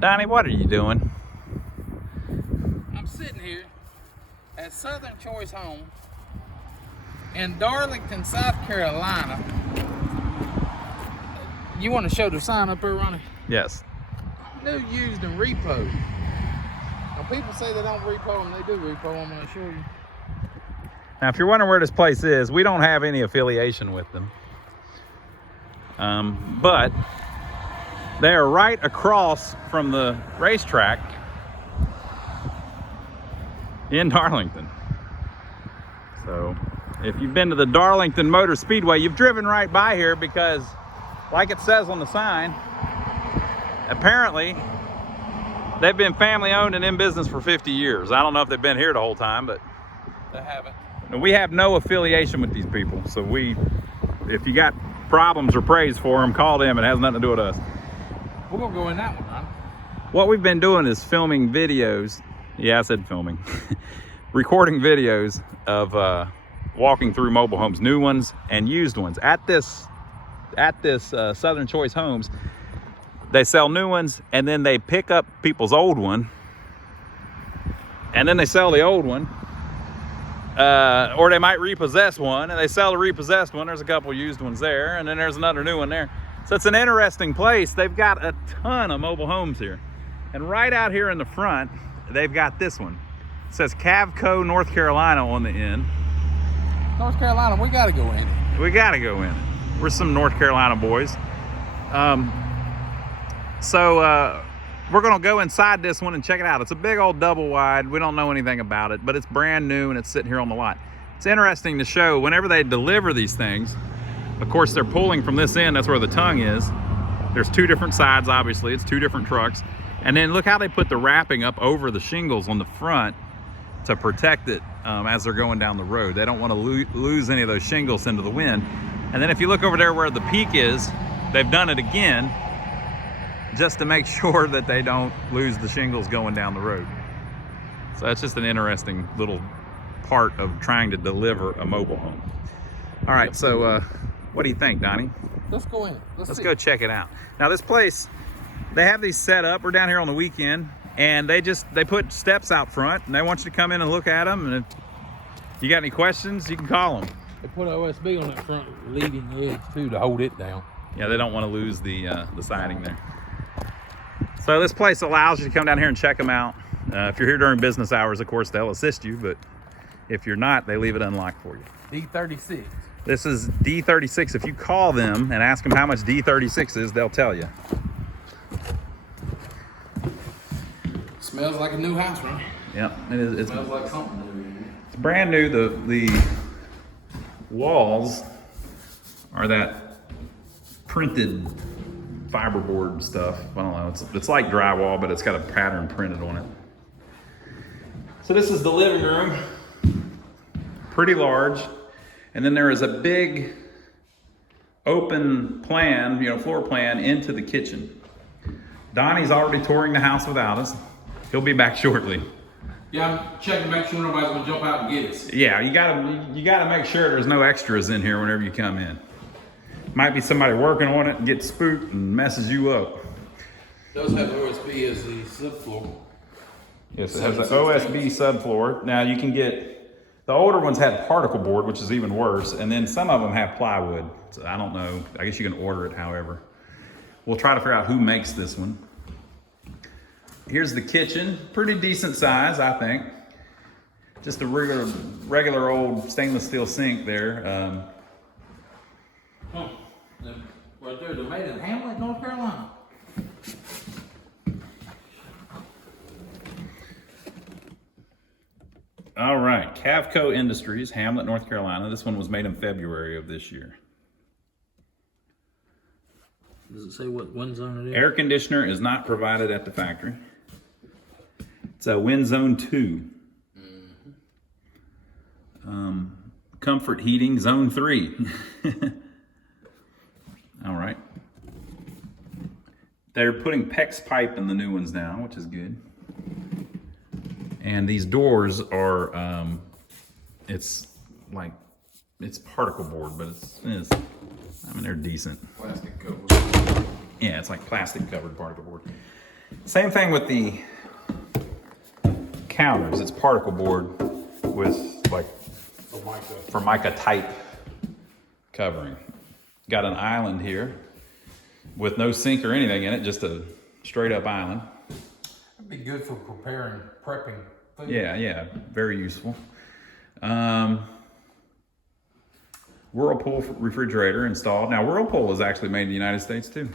Donnie, what are you doing? I'm sitting here at Southern Choice Home in Darlington, South Carolina. You want to show the sign up there, Ronnie? Yes. New, used, and repo. Now, people say they don't repo them. They do repo them, I'm going to show you. Now, if you're wondering where this place is, we don't have any affiliation with them. But they are right across from the racetrack in Darlington. So if you've been to the Darlington Motor Speedway, you've driven right by here because, like it says on the sign, apparently they've been family owned and in business for 50 years. I don't know if they've been here the whole time, but They haven't. we have no affiliation with these people. So if you got problems or praise for them, call them. It has nothing to do with us. We're going to go in that one, Ronnie. What we've been doing is filming videos. Yeah, I said filming. Recording videos of walking through mobile homes, new ones and used ones. At this Southern Choice Homes, they sell new ones and then they pick up people's old one and then they sell the old one. Or they might repossess one and they sell the repossessed one. There's a couple used ones there, and then there's another new one there. So it's an interesting place. They've got a ton of mobile homes here. And right out here in the front, they've got this one. It says Cavco, North Carolina on the end. North Carolina, we got to go in it. We got to go in. We're some North Carolina boys. We're gonna go inside this one and check it out. It's a big old double wide. We don't know anything about it, but it's brand new and it's sitting here on the lot. It's interesting to show whenever they deliver these things. Of course, they're pulling from this end. That's where the tongue is. There's two different sides, obviously. It's two different trucks. And then look how they put the wrapping up over the shingles on the front to protect it as they're going down the road. They don't want to lose any of those shingles into the wind. And then if you look over there where the peak is, they've done it again, just to make sure that they don't lose the shingles going down the road. So that's just an interesting little part of trying to deliver a mobile home. All right, so what do you think, Donnie? Let's go in. Let's go check it out. Now this place, they have these set up. We're down here on the weekend, and they put steps out front, and they want you to come in and look at them. And if you got any questions, you can call them. They put OSB on that front leading edge too to hold it down. Yeah, they don't want to lose the siding there. So this place allows you to come down here and check them out. If you're here during business hours, of course, they'll assist you, but if you're not, they leave it unlocked for you. D36. This is D36. If you call them and ask them how much D36 is, they'll tell you. Smells like a new house, right? Yeah, it is. Smells like something new. It's brand new. The walls are that printed fiberboard stuff. I don't know. It's like drywall, but it's got a pattern printed on it. So this is the living room. Pretty large. And then there is a big open plan, floor plan into the kitchen. Donnie's already touring the house without us. He'll be back shortly. Yeah, I'm checking to make sure nobody's gonna jump out and get us. Yeah, you gotta make sure there's no extras in here whenever you come in. Might be somebody working on it and gets spooked and messes you up. Does have OSB as the subfloor. Yes, it has an OSB subfloor. Now you can get, the older ones had particle board, which is even worse, and then some of them have plywood. So I don't know, I guess you can order it however. We'll try to figure out who makes this one. Here's the kitchen, pretty decent size, I think. Just a regular old stainless steel sink there. Right there, they're made in Hamlet, North Carolina. All right, Cavco Industries, Hamlet, North Carolina. This one was made in February of this year. Does it say what wind zone it is? Air conditioner is not provided at the factory. It's a wind zone 2. Comfort heating, zone 3. All right. They're putting PEX pipe in the new ones now, which is good. And these doors are, it's particle board, but they're decent. Plastic cover. Yeah, it's like plastic covered particle board. Same thing with the counters. It's particle board with like Formica type covering. Got an island here with no sink or anything in it, just a straight up island. That'd be good for prepping food. Yeah, very useful. Whirlpool refrigerator installed. Now Whirlpool is actually made in the United States too.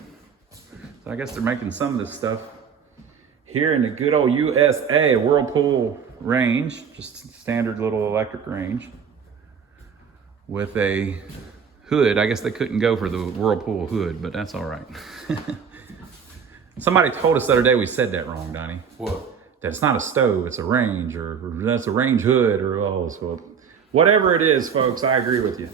So I guess they're making some of this stuff here in the good old USA. A Whirlpool range, just standard little electric range with a hood. I guess they couldn't go for the Whirlpool hood, but that's all right. Somebody told us the other day we said that wrong, Donnie. What? That it's not a stove, it's a range, or that's a range hood, or all this. Well, whatever it is, folks, I agree with you.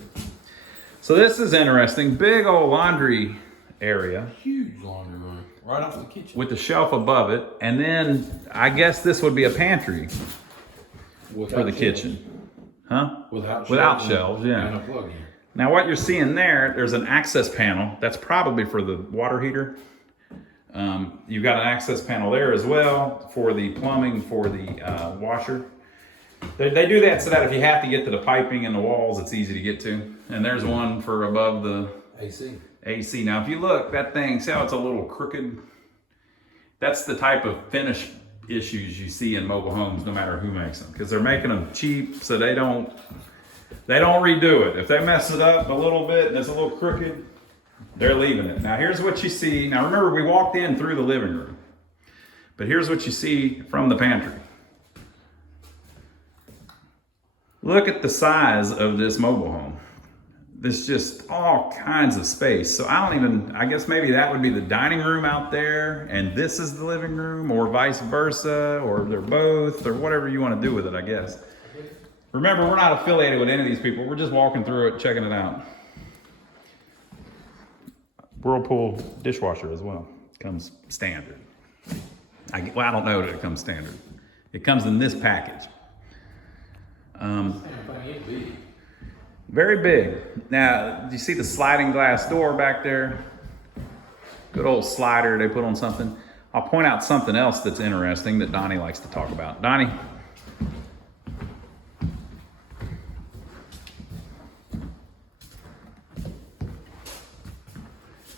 So this is interesting. Big old laundry area. Huge laundry room, right off the kitchen. With the shelf above it. And then I guess this would be a pantry for the kitchen. Huh? Without shelves, yeah. And a plug-in. Now what you're seeing there's an access panel. That's probably for the water heater. You've got an access panel there as well for the plumbing for the washer. They do that so that if you have to get to the piping and the walls, it's easy to get to. And there's one for above the AC. Now, if you look, that thing, see how it's a little crooked? That's the type of finish issues you see in mobile homes, no matter who makes them, because they're making them cheap, so they don't redo it. If they mess it up a little bit and it's a little crooked, they're leaving it. Now, here's what you see. Now, remember, we walked in through the living room, but here's what you see from the pantry. Look at the size of this mobile home. There's just all kinds of space. So I guess maybe that would be the dining room out there and this is the living room, or vice versa, or they're both, or whatever you want to do with it, I guess. Remember, we're not affiliated with any of these people. We're just walking through it, checking it out. Whirlpool dishwasher as well. Comes standard. I don't know that it comes standard. It comes in this package. Very big. Now, do you see the sliding glass door back there? Good old slider they put on something. I'll point out something else that's interesting that Donnie likes to talk about. Donnie.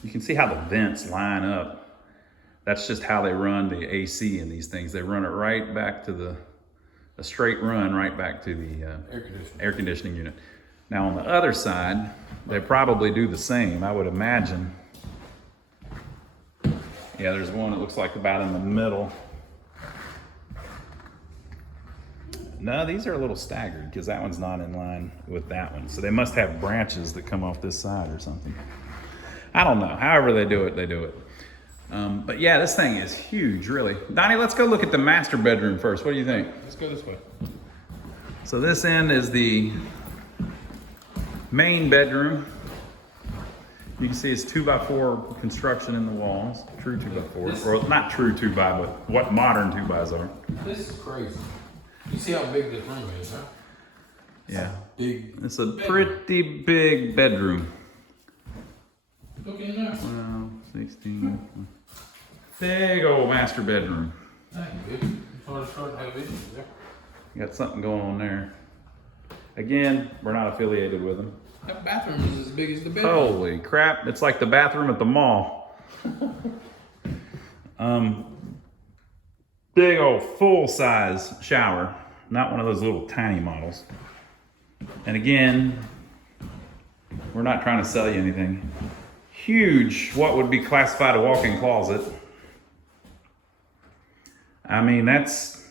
You can see how the vents line up. That's just how they run the AC in these things. They run it right back to a straight run right back to the air conditioning unit. Now on the other side, they probably do the same, I would imagine. Yeah, there's one that looks like about in the middle. No, these are a little staggered because that one's not in line with that one. So they must have branches that come off this side or something. I don't know. However they do it, they do it. But yeah, this thing is huge, really. Donnie, let's go look at the master bedroom first. What do you think? Let's go this way. So this end is the main bedroom. You can see it's 2x4 construction in the walls. True 2x4. Or not true 2x, but what modern 2xs are. This is crazy. You see how big this room is, huh? Yeah. It's a bedroom. pretty big bedroom. Look in there. 16. Big old master bedroom. That ain't good. It's starting to have issues there. Got something going on there. Again, we're not affiliated with them. That bathroom is as big as the bedroom. Holy crap, it's like the bathroom at the mall. Big old full-size shower, not one of those little tiny models. And again, we're not trying to sell you anything. Huge, what would be classified a walk-in closet. I mean, that's...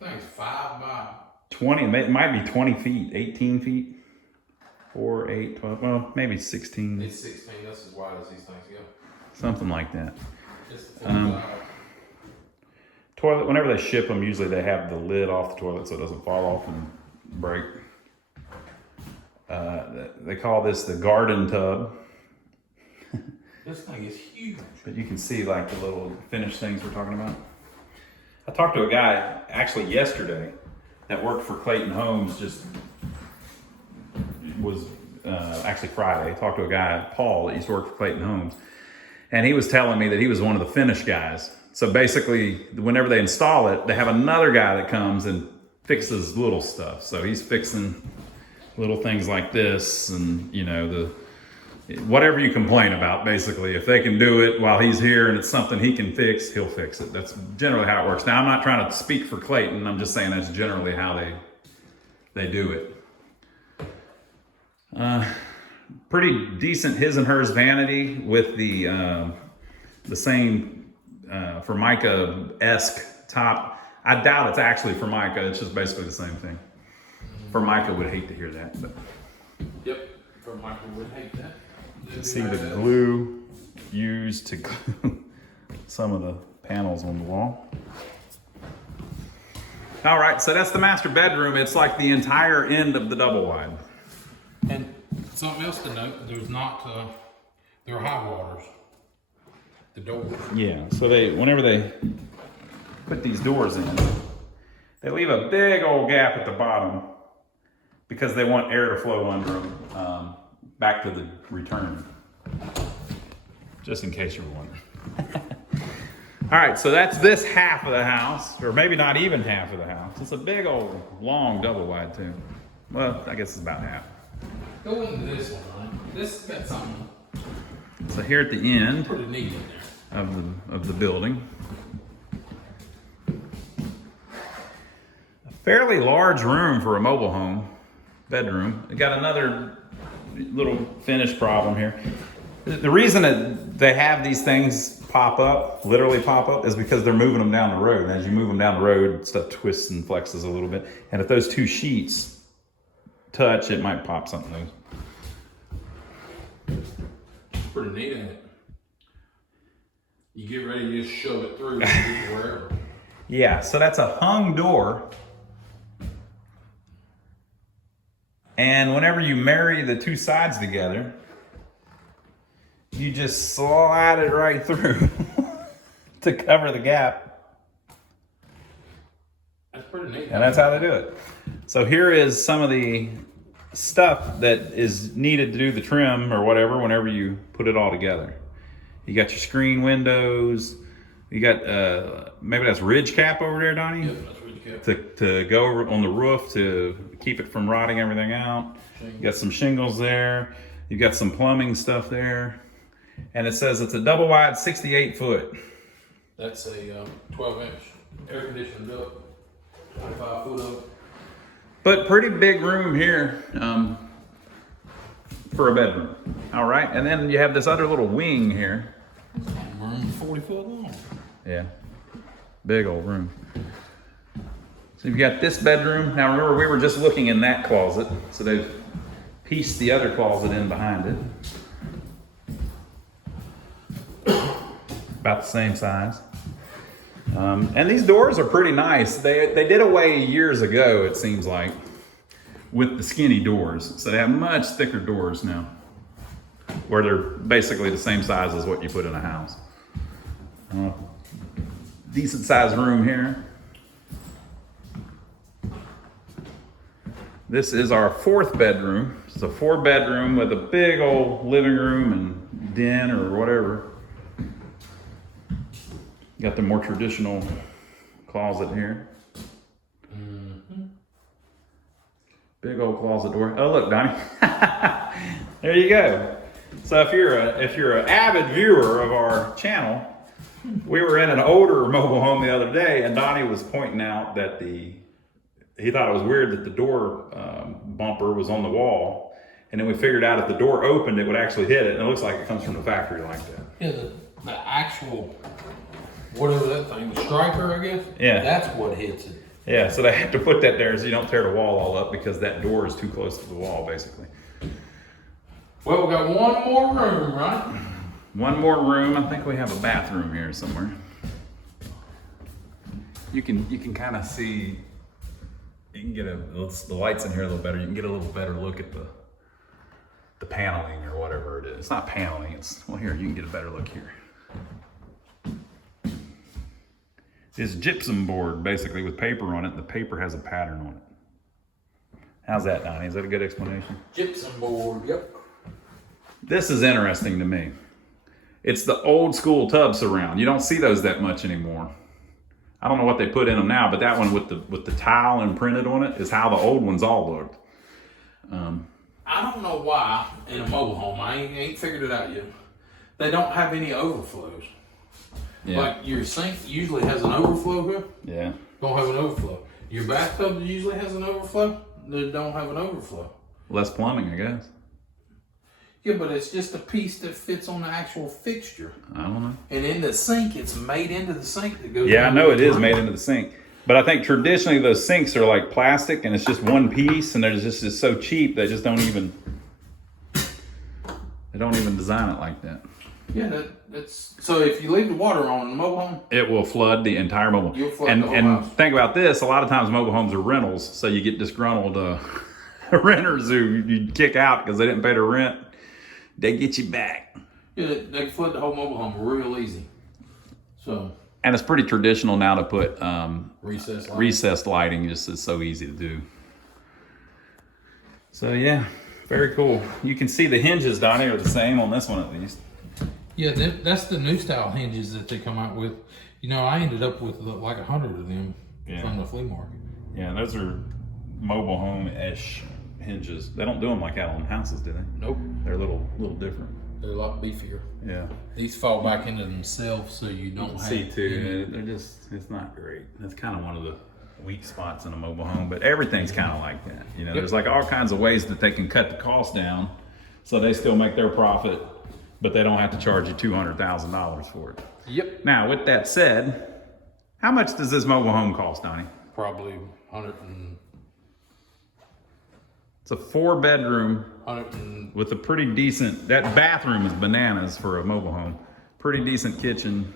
The thing's 5 by... 20, it might be 20 feet, 18 feet. 4, 8, 12, well, maybe 16. It's 16, that's as wide as these things go. Something like that. Just the full Toilet, whenever they ship them, usually they have the lid off the toilet so it doesn't fall off and break. They call this the garden tub. This thing is huge. But you can see like the little finished things we're talking about. I talked to a guy actually yesterday that worked for Clayton Homes, actually Friday. I talked to a guy, Paul, that used to work for Clayton Homes. And he was telling me that he was one of the finish guys. So basically, whenever they install it, they have another guy that comes and fixes little stuff. So he's fixing little things like this, and you know, whatever you complain about, basically. If they can do it while he's here and it's something he can fix, he'll fix it. That's generally how it works. Now, I'm not trying to speak for Clayton. I'm just saying that's generally how they do it. Pretty decent his and hers vanity with the same Formica-esque top. I doubt it's actually Formica. It's just basically the same thing. Formica would hate to hear that, but. Yep, Formica would hate that. You can see the glue used to glue some of the panels on the wall. All right, so that's the master bedroom. It's like the entire end of the double wide. And something else to note, there are high waters. The doors. Yeah, so whenever they put these doors in, they leave a big old gap at the bottom because they want air to flow under them back to the return. Just in case you were wondering. All right, so that's this half of the house, or maybe not even half of the house. It's a big old long double wide too. Well, I guess it's about half. Go into this one, right? This has got something So here at the end pretty neat in there. of the building, a fairly large room for a mobile home bedroom. We got another little finish problem here. The reason that they have these things literally pop up, is because they're moving them down the road. And as you move them down the road, stuff twists and flexes a little bit. And if those two sheets touch, it might pop something loose. Pretty neat, ain't it? You get ready to just shove it through wherever. Yeah, so that's a hung door. And whenever you marry the two sides together, you just slide it right through to cover the gap. That's pretty neat. And that's how they do it. So here is some of the stuff that is needed to do the trim or whatever whenever you put it all together. You got your screen windows. You got, maybe that's ridge cap over there, Donnie? Yep, that's ridge cap. To go over on the roof to keep it from rotting everything out. You got some shingles there. You got some plumbing stuff there. And it says it's a double wide 68 foot. That's a 12-inch air conditioned duct, 25 foot of it. But pretty big room here for a bedroom. All right, and then you have this other little wing here. Room 40 foot long. Yeah, big old room. So you've got this bedroom. Now remember, we were just looking in that closet, so they've pieced the other closet in behind it. About the same size. And these doors are pretty nice. They did away years ago, it seems like, with the skinny doors. So they have much thicker doors now, where they're basically the same size as what you put in a house. Decent sized room here. This is our fourth bedroom. It's a 4-bedroom with a big old living room and den or whatever. Got the more traditional closet here. Mm-hmm. Big old closet door. Oh, look, Donnie. There you go. So if you're an avid viewer of our channel, we were in an older mobile home the other day, and Donnie was pointing out that he thought it was weird that the door bumper was on the wall, and then we figured out if the door opened, it would actually hit it, and it looks like it comes from the factory like that. Yeah, the actual, whatever that thing, the striker, I guess? Yeah. That's what hits it. Yeah, so they have to put that there so you don't tear the wall all up, because that door is too close to the wall, basically. Well, we got one more room, right? One more room. I think we have a bathroom here somewhere. You can kind of see. You can get the lights in here a little better. You can get a little better look at the paneling or whatever it is. It's not paneling. Well, here you can get a better look here. It's gypsum board basically with paper on it. The paper has a pattern on it. How's that, Donnie? Is that a good explanation? Gypsum board, yep. This is interesting to me. It's the old school tub surround. You don't see those that much anymore. I don't know what they put in them now, but that one with the tile imprinted on it is how the old ones all looked. I don't know why in a mobile home, I ain't figured it out yet. They don't have any overflows. Yeah. Like your sink usually has an overflow here. Yeah. Don't have an overflow. Your bathtub usually has an overflow. They don't have an overflow. Less plumbing, I guess. Yeah, but it's just a piece that fits on the actual fixture. I don't know. And in the sink, it's made into the sink that goes. Yeah, I down know to it the is drain. made into the sink. But I think traditionally those sinks are like plastic and it's just one piece and they're just so cheap they just don't even design it like that. Yeah, that's so. If you leave the water on in a mobile home, It will flood the entire mobile. You'll flood and the whole and house. think about this, a lot of times mobile homes are rentals, so you get disgruntled renters who you kick out because they didn't pay their rent. They get you back. yeah, they can flood the whole mobile home real easy. So And it's pretty traditional now to put recessed light. recessed lighting, just it's so easy to do. So yeah, very cool. You can see the hinges, Donnie, are the same on this one at least. Yeah, that's the new style hinges that they come out with. You know, I ended up with like 100 of them from the flea market. Yeah, those are mobile home-ish hinges. They don't do them like that on houses, do they? Nope, They're a little different. they're a lot beefier. Yeah. These fall back into themselves, so you don't have See too, they're just, it's not great. That's kind of one of the weak spots in a mobile home, but everything's kind of like that. You know, there's like all kinds of ways that they can cut the cost down so they still make their profit, but they don't have to charge you $200,000 for it. Yep, Now, with that said, how much does this mobile home cost, Donnie? probably 100 and It's a 4-bedroom 100 and with a pretty decent, that bathroom is bananas for a mobile home. Pretty decent kitchen.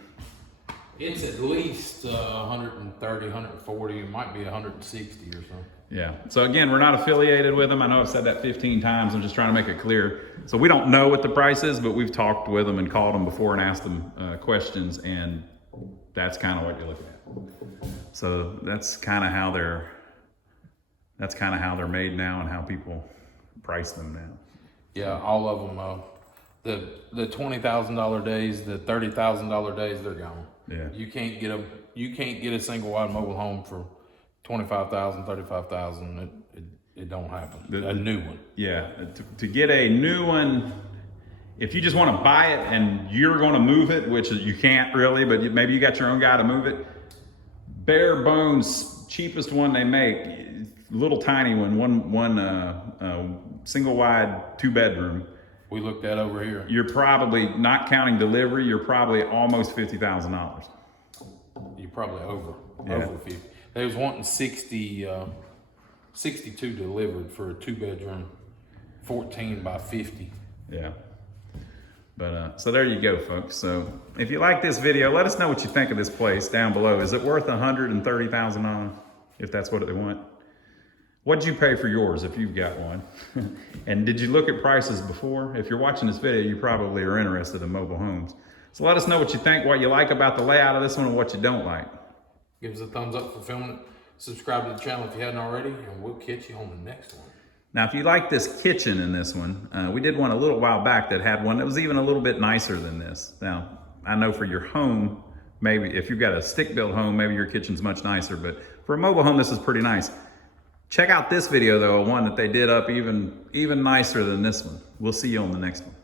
it's at least 130, 140. It might be 160 or something. Yeah. So again, we're not affiliated with them. I know I've said that 15 times. I'm just trying to make it clear. So we don't know what the price is, but we've talked with them and called them before and asked them questions, and that's kind of what you're looking at. So that's kind of how they're made now and how people price them now. Yeah, all of them. The $20,000 days, the $30,000 days, they're gone. Yeah. You can't get a single wide mobile home for $25,000, $35,000. It don't happen. A new one. Yeah, to get a new one, if you just want to buy it and you're going to move it, which you can't really, but maybe you got your own guy to move it. Bare bones, cheapest one they make, little tiny one, single wide 2-bedroom. We looked at over here. You're probably, not counting delivery, you're probably almost $50,000. You're probably over 50. They was wanting 62 delivered for a 2-bedroom, 14 by 50. Yeah. But so there you go, folks. So if you like this video, let us know what you think of this place down below. Is it worth $130,000 if that's what they want? What'd you pay for yours if you've got one? And did you look at prices before? If you're watching this video, you probably are interested in mobile homes. So let us know what you think, what you like about the layout of this one, and what you don't like. Give us a thumbs up for filming it. Subscribe to the channel if you hadn't already, and we'll catch you on the next one. Now, if you like this kitchen in this one, we did one a little while back that had one that was even a little bit nicer than this. Now, I know for your home, maybe if you've got a stick-built home, maybe your kitchen's much nicer, but for a mobile home, this is pretty nice. Check out this video though, one that they did up even nicer than this one. We'll see you on the next one.